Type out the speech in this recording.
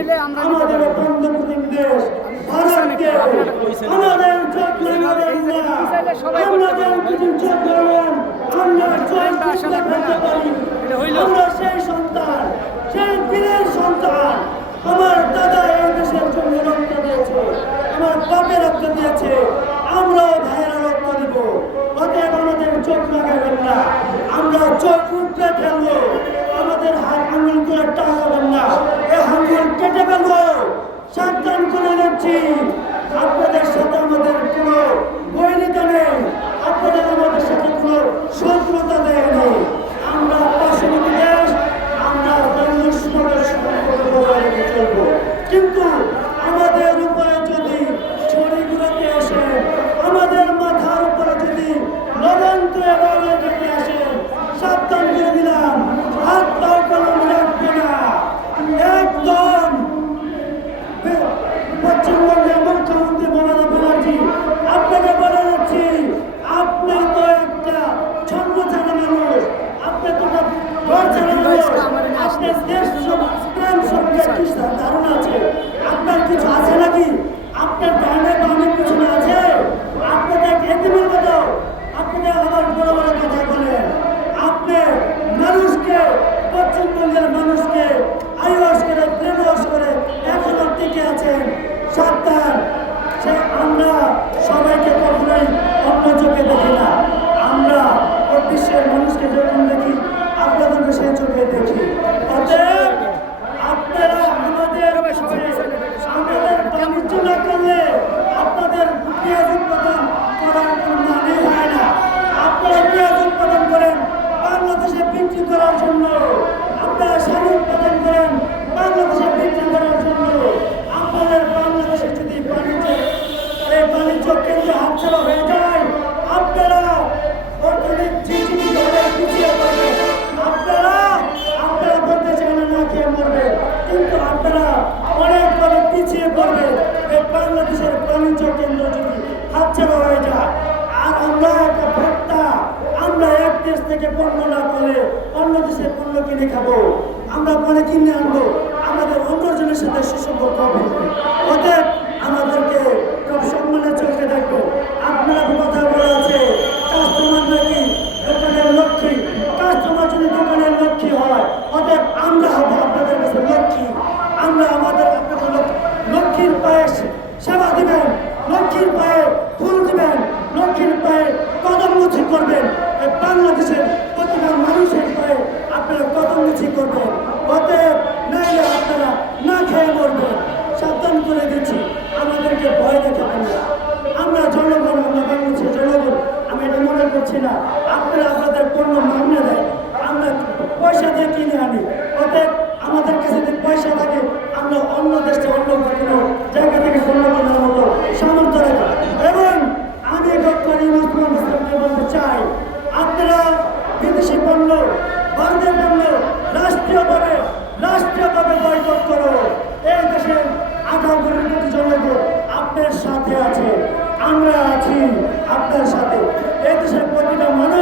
চাইলে আমরা সবাই। আমরা। সেই সন্তান সেই বীরের সন্তান। আমার দাদা এই দেশের জন্য রক্ত দিয়েছে আমার বাপে রক্ত দিয়েছে আমরাও ভাইয়েরা রক্ত দিব অতএব আমাদের চোখ লাগাবেন না আমরা চোখ উপড়ে ফেলব আমাদের হাত আঙুল করে টাকাবেন না এ আঙুল কেটে ফেলব সাবধান করে দিচ্ছি আপনাদের সাথে আমাদের কোনো বৈরিতা নেই আপনাদের আমাদের সাথে কোনো শত্রুতা দেয়নি আমরা পার্শ্ববর্তী দেশ আমরা বন্ধুসমের সম্পর্ক বজায় রেখে চলবো কিন্তু আমাদের উপরে যদি ছড়ি ঘুরাতে আসে আমাদের মাথার উপরে যদি লবন্ত এবং যদি আসে সাবধান করে দিলাম হাত পাও কলম রাখবে না একদম পশ্চিমবঙ্গের মুখ্যমন্ত্রী মমতা ব্যানার্জি আপনাকে বলে যাচ্ছি আপনি তো একটা ছন্দ ছাড়া মানুষ আপনি তো একটা ঘর ছাড়া মানুষ আপনি দেশ সম- প্রেম সম্পর্কে কি ধারণা আছে আপনার কিছু আছে নাকি আপনার ডানে বামে পিছনে আছে আপনাদের এতিমের মতো আপনাদের আবার বড় বড় কথা বলেন আপনি মানুষকে পশ্চিমবঙ্গের মানুষকে আইওয়াস করে ব্রেন ওয়াশ করে এখনও টিকে আছেন সাবধান সে আমরা সবাইকে কখনোই অন্য চোখে দেখি না আমরা ও বিশ্বের মানুষকে যখন দেখি আপনাদেরকে সেই চোখে দেখি অতএব আপনারা আমাদের আমাদের বাণিজ্য না করলে আপনাদের পেঁয়াজ কোনো মানে হয় না আপনারা পেঁয়াজ উৎপাদন করেন বাংলাদেশে বিক্রি করার জন্য আপনারা শাড়ি উৎপাদন করেন বাংলাদেশে বিক্রি করার জন্য আপনাদের বাংলাদেশে যদি বাণিজ্য এই বাণিজ্য হাত হাতছাড়া হয়ে থেকে পণ্য না করে অন্য দেশের পণ্য কিনে খাব। আমরা পরে কিনে আনব। আমাদের অন্যজনের সাথে সুসম্পর্ক হবে। অতএব আমাদেরকে খুব সম্মানের চোখে দেখব আপনারা কথা বলা আছে, কাস্টমার নাকি দোকানের লক্ষ্মী? কাস্টমার যদি দোকানের লক্ষ্মী হয়, অতএব আমরা হব আপনাদের কাছে লক্ষ্মী। আমরা আমাদের আপনাদের লক্ষ্মীর পায়ে সেবা দিবেন, লক্ষ্মীর পায়ে ফুল দিবেন, লক্ষ্মীর পায়ে কদম করবেন এই বাংলাদেশের প্রতিটা মানুষের পায়ে আপনারা কদম মুছি করবেন অতএব নাইলে আপনারা না খেয়ে মরবেন সাবধান করে দিচ্ছি। আমাদেরকে ভয় দেখাবেন না। আমরা জনগণ, আমরা বাংলাদেশের জনগণ। আমি এটা মনে করছি না। আপনারা আপনাদের পণ্য মান্য দেয় আমরা পয়সা দিয়ে কিনে আনি। অতএব আমাদের কাছে যদি পয়সা থাকে আমরা অন্য দেশে, অন্য কোনো জায়গা থেকে পণ্য কেনার মতো সামর্থ্য রাখি। এবং আমি ডক্টর ইউনুস মোহাম্মদকে বলতে চাই, আপনারা বিদেশি পণ্য ভারতীয় পণ্য রাষ্ট্রীয়ভাবে রাষ্ট্রীয়ভাবে বয়কট করো এই দেশের আঠারো কোটি জনগণ আপনার সাথে আছে। আমরা আছি আপনার সাথে। এই দেশের প্রতিটা মানুষ